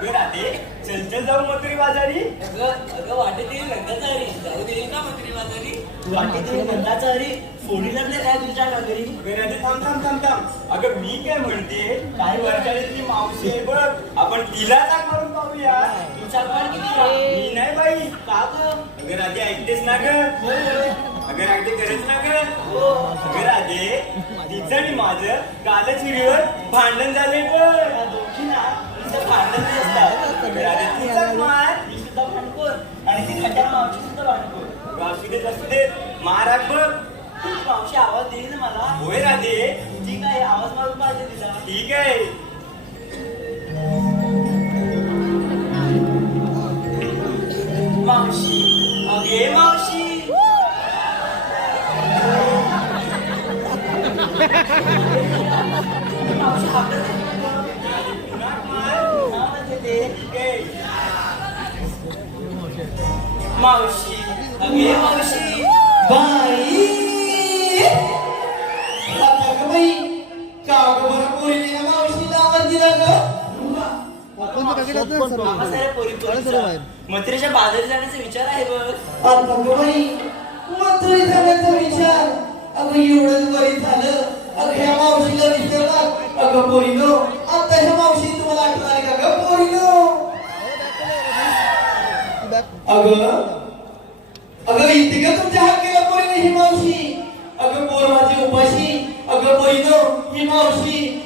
अगं राधे चल चल जाऊ मकरी बाजारी. अगं अगं वाटेत येईल हरी. जाऊ देईल ना मंत्री बाजारी. वाटेत लग्नाचा हरी. फोडी लग्न काय तुझ्या नगरी अगं राधे थांब थांब थांब थांब. अगं मी काय म्हणते? काही वर्षाची मावशी आहे बघ. आपण तिला टाक मारून पाहूया. तुझा पण किती मी नाही बाई. का ग? अगं राधे ऐकतेस ना ग? अगं राधे खरंच ना ग? हो. अगं राधे तिचं आणि माझं कालच विहिरीवर भांडण झाले पण या दोघी ना नाही असतात. सुद्धा भांडखोर आणि ती खड्या मावशी सुद्धा भांडखोर असू देत असू देत महाराज बघ. तुझी मावशी आवाज देईल ना मला. होय राधे. ठीक आहे आवाज मारून पाहिजे तिला. ठीक आहे. मावशी. अगे मावशी. मावशी हाकत म्हणजे ते ठीक आहे मावशी अगे मावशी बाई आता का बाई का ग बरं पोरीने का मावशीला आवाज दिला ग मामासाहेब पोरी पोरीचा मंत्र्याच्या बाजारी जाण्याचा विचार आहे बघ आता का बाई मंत्री झाल्याचा विचार अगं एवढंच बरी झालं अगं ह्या मावशीला विचारलात अगं पोरीनो आता ह्या मावशी तुम्हाला आठवण आहे का ग पोरीनो अगं अगं इथे का तुमच्या हाकेला पोरीने ही मावशी? अगं पोर माझी उपाशी. अगं पोरीनो ही मावशी.